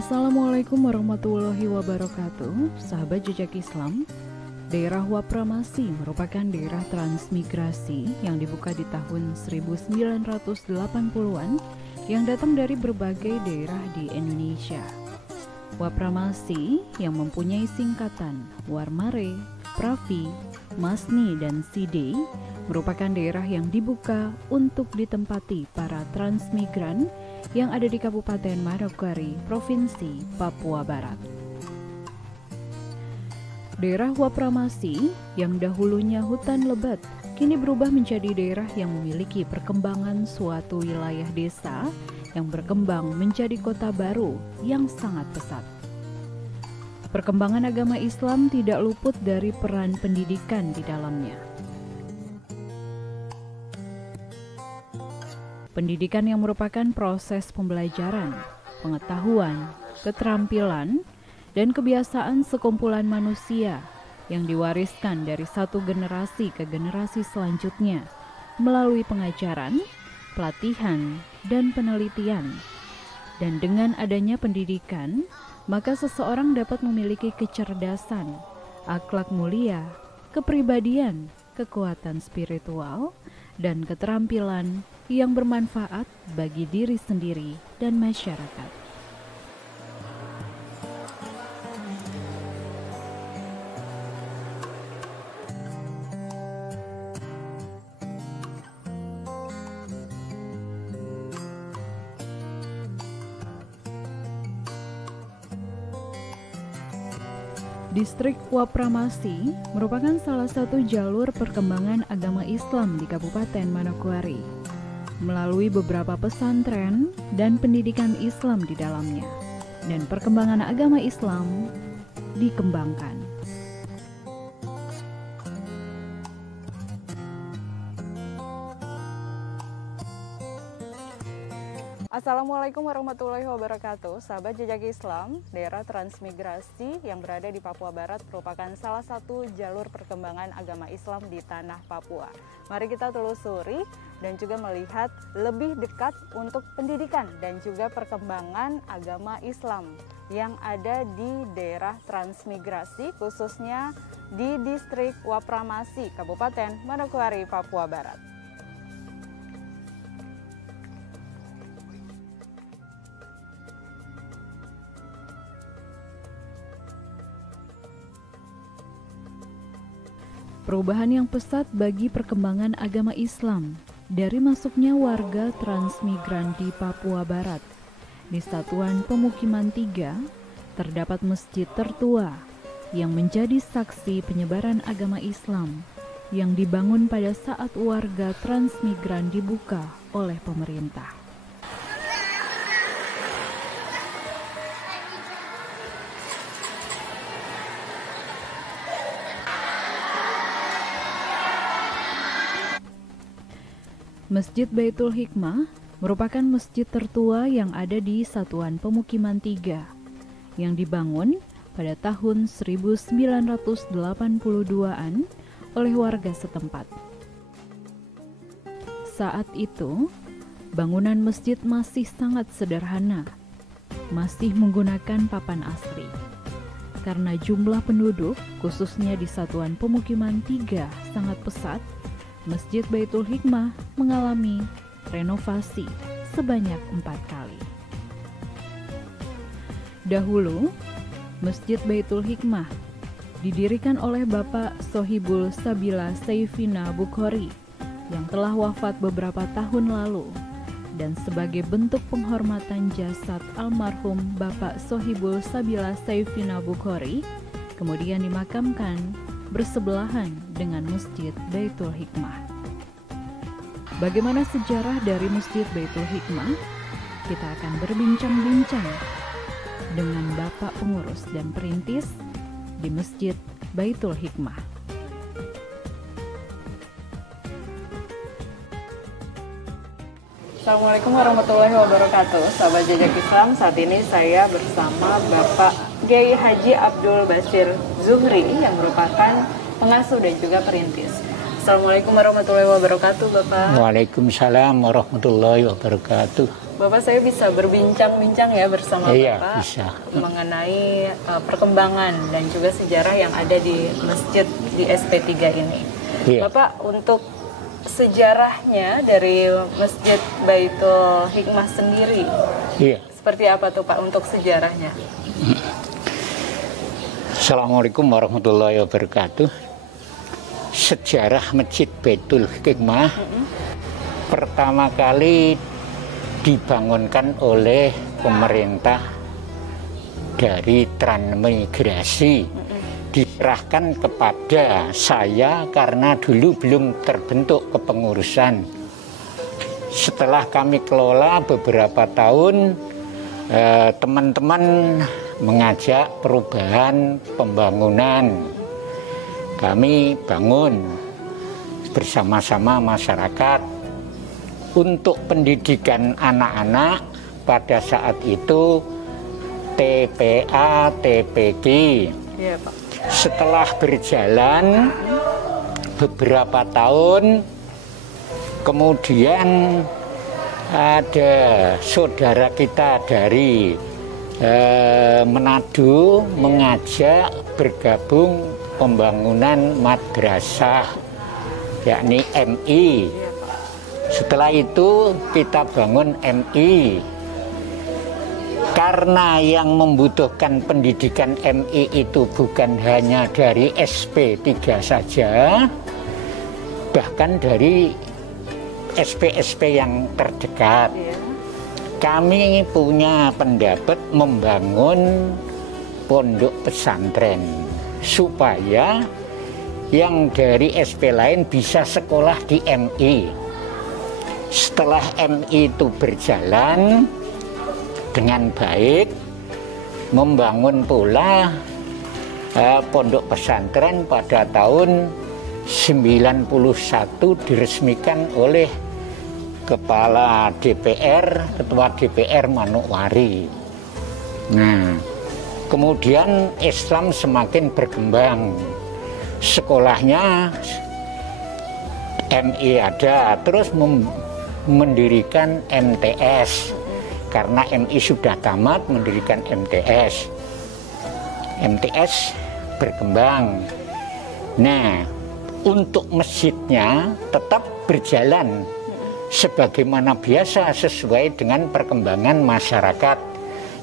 Assalamualaikum warahmatullahi wabarakatuh. Sahabat jejak Islam, daerah Wapramasi merupakan daerah transmigrasi yang dibuka di tahun 1980-an yang datang dari berbagai daerah di Indonesia. Wapramasi yang mempunyai singkatan Warmare, Pravi, Masni, dan Sidey merupakan daerah yang dibuka untuk ditempati para transmigran yang ada di Kabupaten Manokwari, Provinsi Papua Barat. Daerah Wapramasi yang dahulunya hutan lebat kini berubah menjadi daerah yang memiliki perkembangan suatu wilayah desa yang berkembang menjadi kota baru yang sangat pesat. Perkembangan agama Islam tidak luput dari peran pendidikan di dalamnya. Pendidikan yang merupakan proses pembelajaran, pengetahuan, keterampilan, dan kebiasaan sekumpulan manusia yang diwariskan dari satu generasi ke generasi selanjutnya melalui pengajaran, pelatihan, dan penelitian. Dan dengan adanya pendidikan, maka seseorang dapat memiliki kecerdasan, akhlak mulia, kepribadian, kekuatan spiritual, dan keterampilan yang bermanfaat bagi diri sendiri dan masyarakat. Distrik Wapramasi merupakan salah satu jalur perkembangan agama Islam di Kabupaten Manokwari, melalui beberapa pesantren dan pendidikan Islam di dalamnya, dan perkembangan agama Islam dikembangkan. Assalamualaikum warahmatullahi wabarakatuh. Sahabat jejak Islam, daerah transmigrasi yang berada di Papua Barat merupakan salah satu jalur perkembangan agama Islam di tanah Papua. Mari kita telusuri dan juga melihat lebih dekat untuk pendidikan dan juga perkembangan agama Islam yang ada di daerah transmigrasi, khususnya di distrik Wapramasi, Kabupaten Manokwari, Papua Barat. Perubahan yang pesat bagi perkembangan agama Islam dari masuknya warga transmigran di Papua Barat. Di Satuan Pemukiman 3 terdapat masjid tertua yang menjadi saksi penyebaran agama Islam yang dibangun pada saat warga transmigran dibuka oleh pemerintah. Masjid Baitul Hikmah merupakan masjid tertua yang ada di Satuan Pemukiman 3 yang dibangun pada tahun 1982-an oleh warga setempat. Saat itu, bangunan masjid masih sangat sederhana, masih menggunakan papan asli. Karena jumlah penduduk, khususnya di Satuan Pemukiman 3, sangat pesat, Masjid Baitul Hikmah mengalami renovasi sebanyak 4 kali. Dahulu, Masjid Baitul Hikmah didirikan oleh Bapak Sohibul Sabila Saifina Bukhari yang telah wafat beberapa tahun lalu, dan sebagai bentuk penghormatan jasad almarhum Bapak Sohibul Sabila Saifina Bukhari kemudian dimakamkan bersebelahan dengan Masjid Baitul Hikmah. Bagaimana sejarah dari Masjid Baitul Hikmah? Kita akan berbincang-bincang dengan Bapak pengurus dan perintis di Masjid Baitul Hikmah. Assalamualaikum warahmatullahi wabarakatuh. Sahabat jejak Islam, saat ini saya bersama Bapak Kiai Haji Abdul Bashir Zuhri yang merupakan pengasuh dan juga perintis. Assalamualaikum warahmatullahi wabarakatuh, Bapak. Waalaikumsalam warahmatullahi wabarakatuh. Bapak, saya bisa berbincang-bincang ya bersama Bapak bisa. mengenai perkembangan dan juga sejarah yang ada di masjid di SP3 ini. Iya. Bapak, untuk sejarahnya dari Masjid Baitul Hikmah sendiri, seperti apa tuh Pak untuk sejarahnya? Assalamualaikum warahmatullahi wabarakatuh. Sejarah Masjid Baitul Hikmah pertama kali dibangunkan oleh pemerintah dari transmigrasi, diserahkan kepada saya karena dulu belum terbentuk kepengurusan. Setelah kami kelola beberapa tahun, teman-teman mengajak perubahan pembangunan. Kami bangun bersama-sama masyarakat untuk pendidikan anak-anak. Pada saat itu TPA, TPG. Iya, Pak. Setelah berjalan beberapa tahun, kemudian ada saudara kita dari Manado mengajak bergabung pembangunan madrasah, yakni MI. Setelah itu kita bangun MI. Karena yang membutuhkan pendidikan MI itu bukan hanya dari SP3 saja, bahkan dari SP-SP yang terdekat. Kami punya pendapat membangun pondok pesantren supaya yang dari SP lain bisa sekolah di MI. Setelah MI itu berjalan dengan baik, membangun pula pondok pesantren pada tahun 91 diresmikan oleh Kepala DPR, Ketua DPR Manokwari. Nah, kemudian Islam semakin berkembang. Sekolahnya MI ada, terus mendirikan MTS. Karena MI sudah tamat, mendirikan MTS. MTS berkembang. Nah, untuk masjidnya tetap berjalan sebagaimana biasa sesuai dengan perkembangan masyarakat.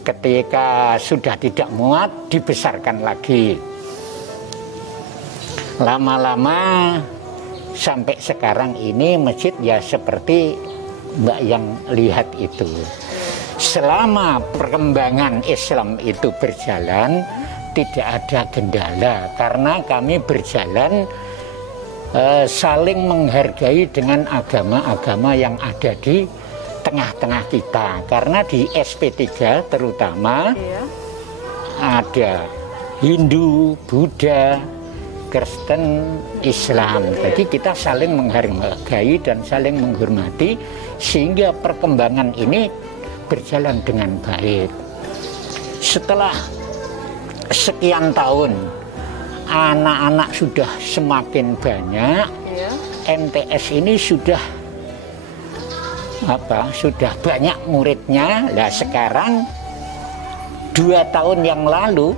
Ketika sudah tidak muat, dibesarkan lagi. Lama-lama sampai sekarang ini masjid ya seperti Mbak yang lihat itu. Selama perkembangan Islam itu berjalan, tidak ada kendala karena kami berjalan saling menghargai dengan agama-agama yang ada di tengah-tengah kita. Karena di SP3 terutama ada Hindu, Buddha, Kristen, Islam. Jadi kita saling menghargai dan saling menghormati sehingga perkembangan ini berjalan dengan baik. Setelah sekian tahun, anak-anak sudah semakin banyak. MTS ini sudah banyak muridnya. Lah sekarang 2 tahun yang lalu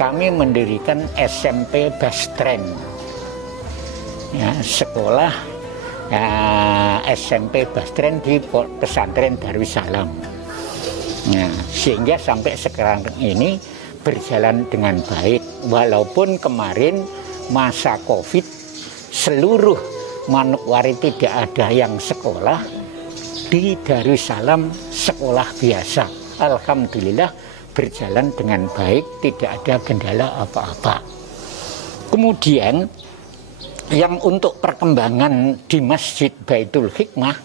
kami mendirikan SMP Bastren, ya, sekolah SMP Bastren di pesantren Darussalam. Nah, sehingga sampai sekarang ini berjalan dengan baik. Walaupun kemarin masa COVID seluruh Manokwari tidak ada yang sekolah, di Darussalam sekolah biasa. Alhamdulillah berjalan dengan baik, tidak ada kendala apa-apa. Kemudian yang untuk perkembangan di Masjid Baitul Hikmah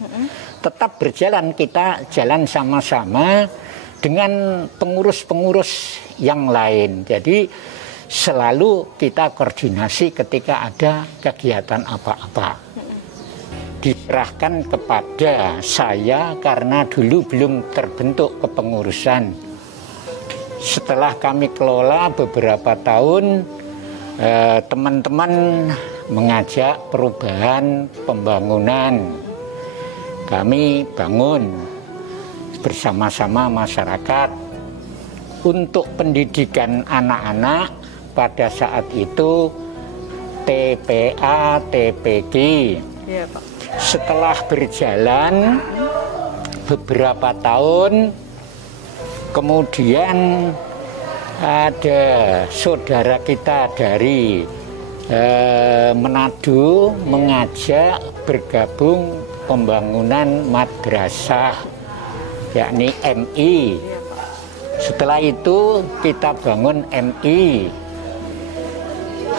tetap berjalan, kita jalan sama-sama dengan pengurus-pengurus yang lain. Jadi selalu kita koordinasi ketika ada kegiatan apa-apa. Diserahkan kepada saya karena dulu belum terbentuk kepengurusan. Setelah kami kelola beberapa tahun, teman-teman mengajak perubahan pembangunan. Kami bangun bersama-sama masyarakat untuk pendidikan anak-anak pada saat itu TPA, TPG. Iya, Pak. Setelah berjalan beberapa tahun, kemudian ada saudara kita dari Manado mengajak bergabung pembangunan madrasah, yakni MI. Setelah itu kita bangun MI.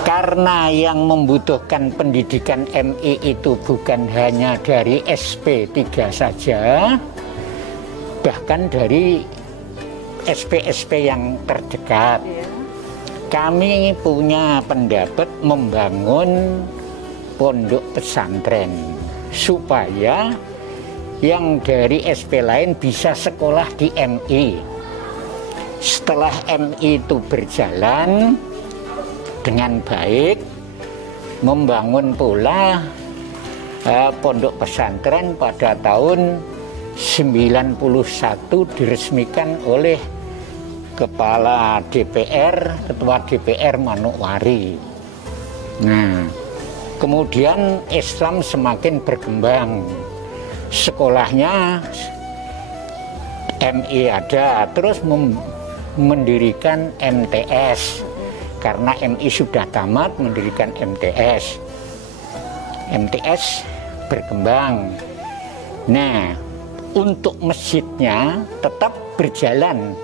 Karena yang membutuhkan pendidikan MI itu bukan hanya dari SP3 saja, bahkan dari SP-SP yang terdekat. Kami punya pendapat membangun pondok pesantren supaya yang dari SP lain bisa sekolah di MI. Setelah MI itu berjalan dengan baik, membangun pula pondok pesantren pada tahun 91 diresmikan oleh Kepala DPR, Ketua DPR Manokwari. Nah, kemudian Islam semakin berkembang. Sekolahnya MI ada, terus mendirikan MTS. Karena MI sudah tamat, mendirikan MTS. MTS berkembang. Nah, untuk masjidnya tetap berjalan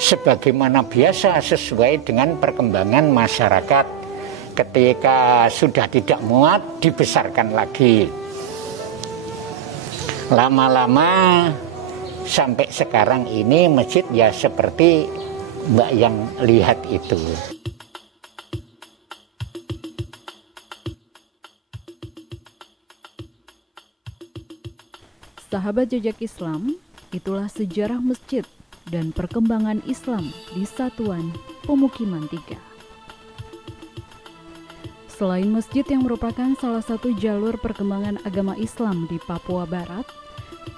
sebagaimana biasa sesuai dengan perkembangan masyarakat. Ketika sudah tidak muat, dibesarkan lagi. Lama-lama sampai sekarang ini masjid ya seperti Mbak yang lihat itu. Sahabat Jejak Islam, itulah sejarah masjid dan perkembangan Islam di Satuan Pemukiman 3. Selain masjid yang merupakan salah satu jalur perkembangan agama Islam di Papua Barat,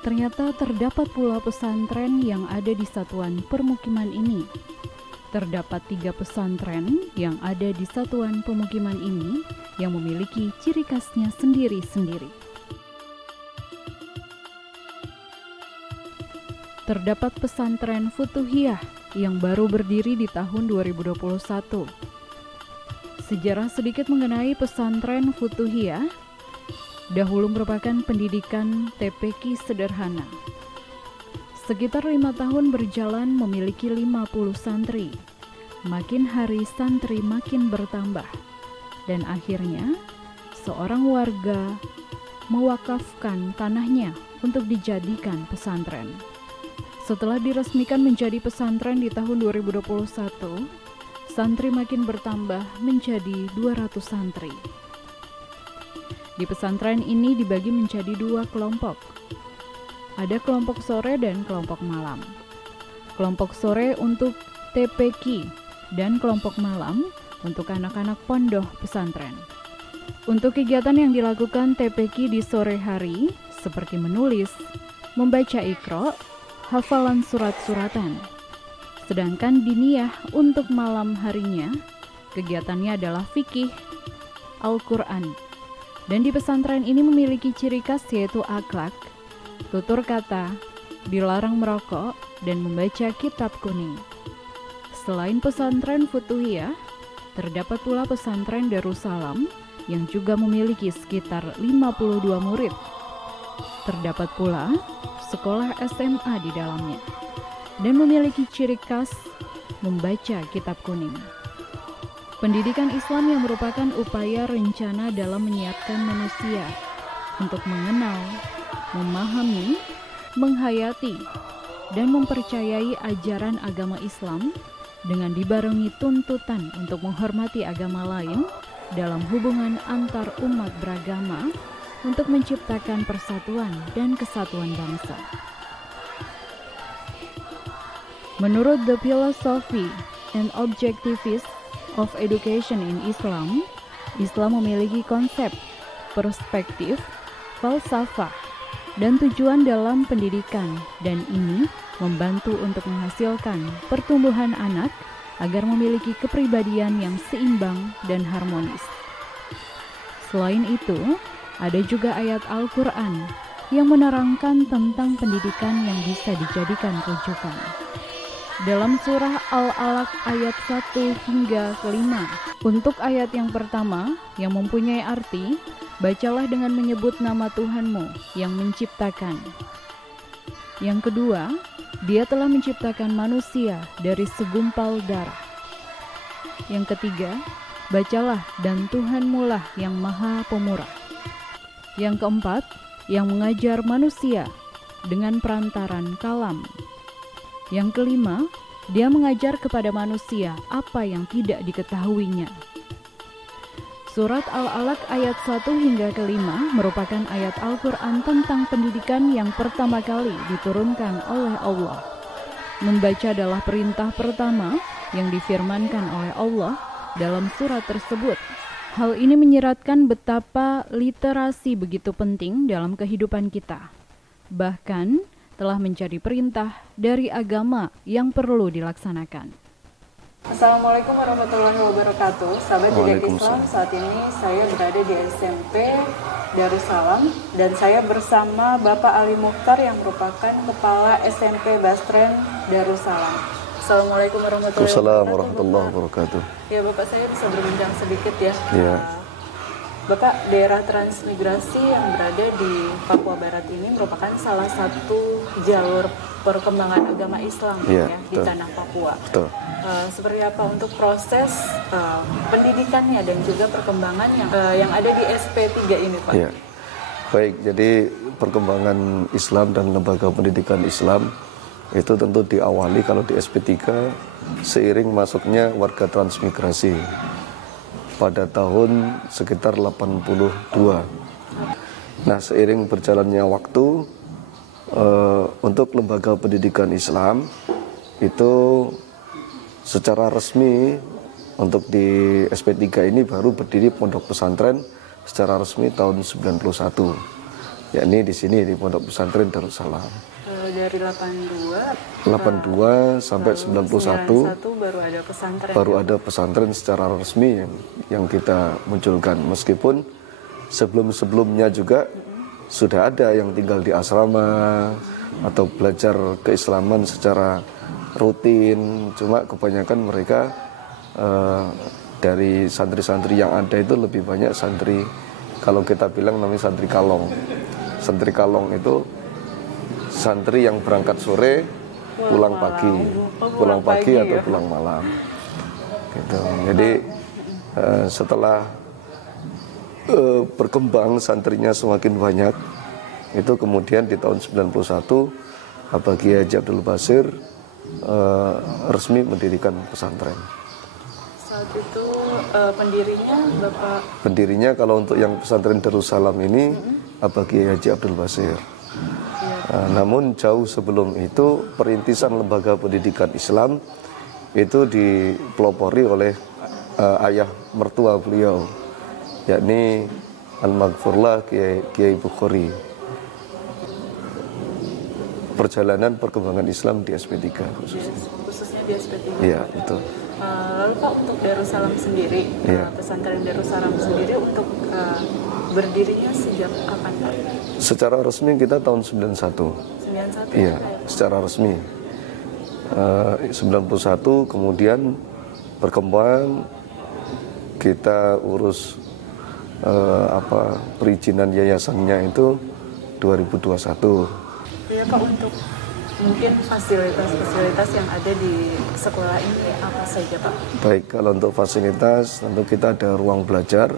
ternyata terdapat pula pesantren yang ada di Satuan Permukiman ini. Terdapat 3 pesantren yang ada di Satuan Pemukiman ini yang memiliki ciri khasnya sendiri-sendiri. Terdapat pesantren Futuhiyah yang baru berdiri di tahun 2021. Sejarah sedikit mengenai pesantren Futuhiyah. Dahulu merupakan pendidikan TPQ sederhana. Sekitar 5 tahun berjalan memiliki 50 santri. Makin hari santri makin bertambah. Dan akhirnya seorang warga mewakafkan tanahnya untuk dijadikan pesantren. Setelah diresmikan menjadi pesantren di tahun 2021, santri makin bertambah menjadi 200 santri. Di pesantren ini dibagi menjadi 2 kelompok. Ada kelompok sore dan kelompok malam. Kelompok sore untuk TPQ dan kelompok malam untuk anak-anak pondok pesantren. Untuk kegiatan yang dilakukan TPQ di sore hari seperti menulis, membaca Iqra, hafalan surat-suratan. Sedangkan diniyah untuk malam harinya, kegiatannya adalah fikih, Al-Quran. Dan di pesantren ini memiliki ciri khas yaitu akhlak, tutur kata, dilarang merokok, dan membaca kitab kuning. Selain pesantren Futuhiyah, terdapat pula pesantren Darussalam yang juga memiliki sekitar 52 murid. Terdapat pula sekolah SMA di dalamnya dan memiliki ciri khas membaca kitab kuning. Pendidikan Islam yang merupakan upaya rencana dalam menyiapkan manusia untuk mengenal, memahami, menghayati, dan mempercayai ajaran agama Islam dengan dibarengi tuntutan untuk menghormati agama lain dalam hubungan antar umat beragama untuk menciptakan persatuan dan kesatuan bangsa. Menurut The Philosophy and Objectives of Education in Islam, Islam memiliki konsep, perspektif, falsafah, dan tujuan dalam pendidikan, dan ini membantu untuk menghasilkan pertumbuhan anak agar memiliki kepribadian yang seimbang dan harmonis. Selain itu, ada juga ayat Al-Quran yang menerangkan tentang pendidikan yang bisa dijadikan rujukan. Dalam surah Al-Alaq ayat 1 hingga 5, untuk ayat yang pertama yang mempunyai arti, bacalah dengan menyebut nama Tuhanmu yang menciptakan. Yang kedua, Dia telah menciptakan manusia dari segumpal darah. Yang ketiga, bacalah dan Tuhanmu lah yang maha pemurah. Yang keempat, yang mengajar manusia dengan perantaran kalam. Yang kelima, Dia mengajar kepada manusia apa yang tidak diketahuinya. Surat Al-Alaq ayat 1 hingga 5 merupakan ayat Al-Quran tentang pendidikan yang pertama kali diturunkan oleh Allah. Membaca adalah perintah pertama yang difirmankan oleh Allah dalam surat tersebut. Hal ini menyiratkan betapa literasi begitu penting dalam kehidupan kita. Bahkan telah menjadi perintah dari agama yang perlu dilaksanakan. Assalamualaikum warahmatullahi wabarakatuh. Sahabat Jejak Islam, saat ini saya berada di SMP Darussalam dan saya bersama Bapak Ali Mukhtar yang merupakan Kepala SMP Bastren Darussalam. Assalamualaikum warahmatullahi wabarakatuh. Ya Bapak, saya bisa berbincang sedikit ya. Bapak, daerah transmigrasi yang berada di Papua Barat ini merupakan salah satu jalur perkembangan agama Islam di tanah Papua. Seperti apa untuk proses pendidikannya dan juga perkembangan yang ada di SP3 ini, Pak? Ya. Baik, jadi perkembangan Islam dan lembaga pendidikan Islam itu tentu diawali kalau di SP3 seiring masuknya warga transmigrasi pada tahun sekitar 82. Nah, seiring berjalannya waktu, untuk lembaga pendidikan Islam itu secara resmi untuk di SP3 ini baru berdiri pondok pesantren secara resmi tahun 91, yakni di sini di pondok pesantren Darussalam. Dari 82 sampai 91 baru ada pesantren secara resmi yang kita munculkan, meskipun sebelum-sebelumnya juga sudah ada yang tinggal di asrama atau belajar keislaman secara rutin, cuma kebanyakan mereka dari santri-santri yang ada itu lebih banyak santri, kalau kita bilang namanya santri kalong. Santri kalong itu santri yang berangkat sore, pulang pagi atau pulang malam. Gitu. Jadi setelah berkembang santrinya semakin banyak, itu kemudian di tahun 91 Abah Kiai Haji Abdul Basir resmi mendirikan pesantren. Saat itu pendirinya Bapak? Pendirinya kalau untuk yang pesantren Darussalam ini Abah Kiai Haji Abdul Basir. Namun jauh sebelum itu perintisan lembaga pendidikan Islam itu dipelopori oleh ayah mertua beliau, yakni Al-Maghfurlah Kiai Bukhari. Perjalanan perkembangan Islam di SP3 khususnya di SP3. Iya, betul. Lalu Pak, untuk Darussalam sendiri, pesantren Darussalam sendiri untuk berdirinya sejak kapan, Pak? Secara resmi kita tahun 91. 91? Iya, secara resmi. 91 kemudian berkembang, kita urus perizinan yayasannya itu 2021. Ya Pak, untuk mungkin fasilitas-fasilitas yang ada di sekolah ini apa saja Pak? Baik, kalau untuk fasilitas tentu kita ada ruang belajar.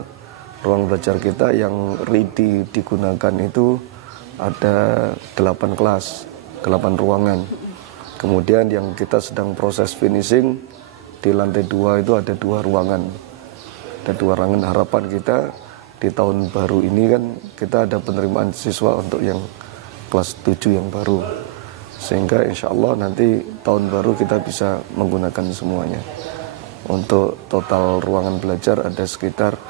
Ruang belajar kita yang ready digunakan itu ada 8 kelas, 8 ruangan. Kemudian yang kita sedang proses finishing di lantai 2 itu ada 2 ruangan. Ada 2 ruangan. Harapan kita di tahun baru ini kan kita ada penerimaan siswa untuk yang kelas 7 yang baru. Sehingga insya Allah nanti tahun baru kita bisa menggunakan semuanya. Untuk total ruangan belajar ada sekitar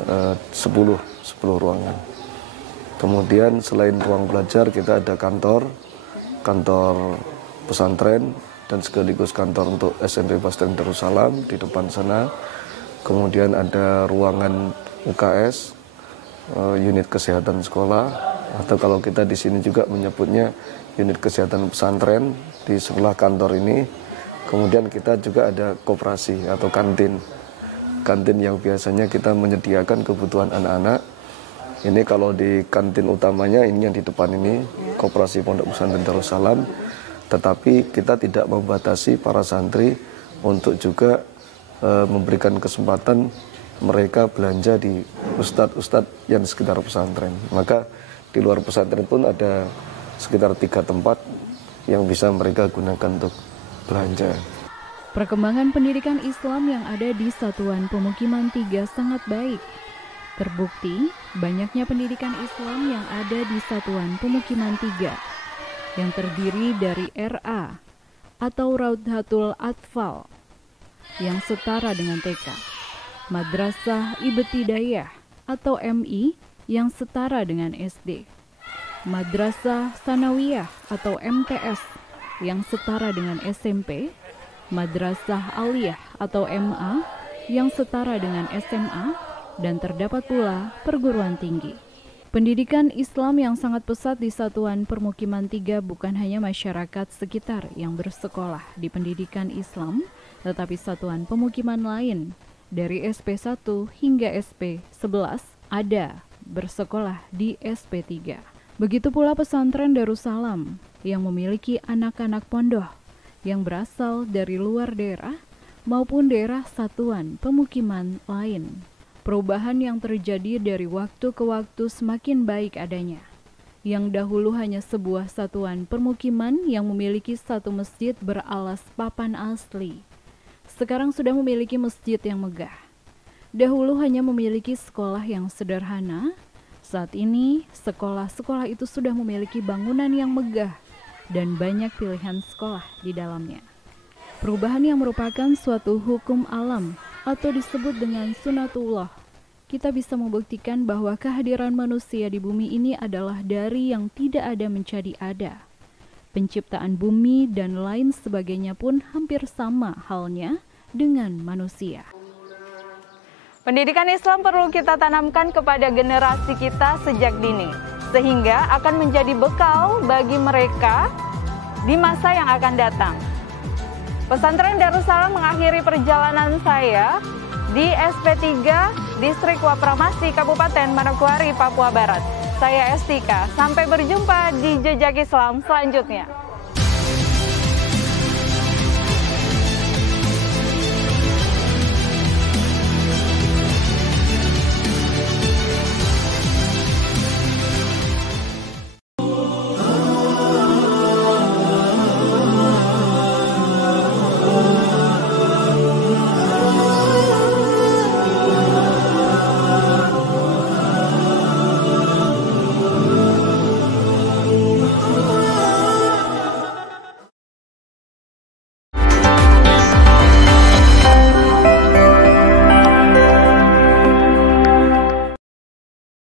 10 ruangan. Kemudian selain ruang belajar kita ada kantor pesantren dan sekaligus kantor untuk SMP Pesantren Darussalam di depan sana. Kemudian ada ruangan UKS, unit kesehatan sekolah, atau kalau kita di sini juga menyebutnya unit kesehatan pesantren di sebelah kantor ini. Kemudian kita juga ada koperasi atau kantin yang biasanya kita menyediakan kebutuhan anak-anak. Ini kalau di kantin utamanya ini yang di depan ini, Koperasi Pondok Pesantren Darussalam. Tetapi kita tidak membatasi para santri untuk juga memberikan kesempatan mereka belanja di ustadz-ustadz yang di sekitar pesantren. Maka di luar pesantren pun ada sekitar 3 tempat yang bisa mereka gunakan untuk belanja. Perkembangan pendidikan Islam yang ada di Satuan Pemukiman 3 sangat baik. Terbukti banyaknya pendidikan Islam yang ada di Satuan Pemukiman 3 yang terdiri dari RA atau Raudhatul Atfal yang setara dengan TK, Madrasah Ibtidaiyah atau MI yang setara dengan SD, Madrasah Sanawiyah atau MTS yang setara dengan SMP, Madrasah Aliyah atau MA yang setara dengan SMA, dan terdapat pula perguruan tinggi. Pendidikan Islam yang sangat pesat di Satuan Permukiman 3 bukan hanya masyarakat sekitar yang bersekolah di pendidikan Islam, tetapi satuan pemukiman lain dari SP1 hingga SP11 ada bersekolah di SP3. Begitu pula pesantren Darussalam yang memiliki anak-anak pondok yang berasal dari luar daerah maupun daerah satuan pemukiman lain. Perubahan yang terjadi dari waktu ke waktu semakin baik adanya. Yang dahulu hanya sebuah satuan permukiman yang memiliki satu masjid beralas papan asli, sekarang sudah memiliki masjid yang megah. Dahulu hanya memiliki sekolah yang sederhana, saat ini sekolah-sekolah itu sudah memiliki bangunan yang megah dan banyak pilihan sekolah di dalamnya. Perubahan yang merupakan suatu hukum alam atau disebut dengan sunatullah, kita bisa membuktikan bahwa kehadiran manusia di bumi ini adalah dari yang tidak ada menjadi ada. Penciptaan bumi dan lain sebagainya pun hampir sama halnya dengan manusia. Pendidikan Islam perlu kita tanamkan kepada generasi kita sejak dini, sehingga akan menjadi bekal bagi mereka di masa yang akan datang. Pesantren Darussalam mengakhiri perjalanan saya di SP3 Distrik Wapramasi, Kabupaten Manokwari, Papua Barat. Saya Estika, sampai berjumpa di Jejak Islam selanjutnya.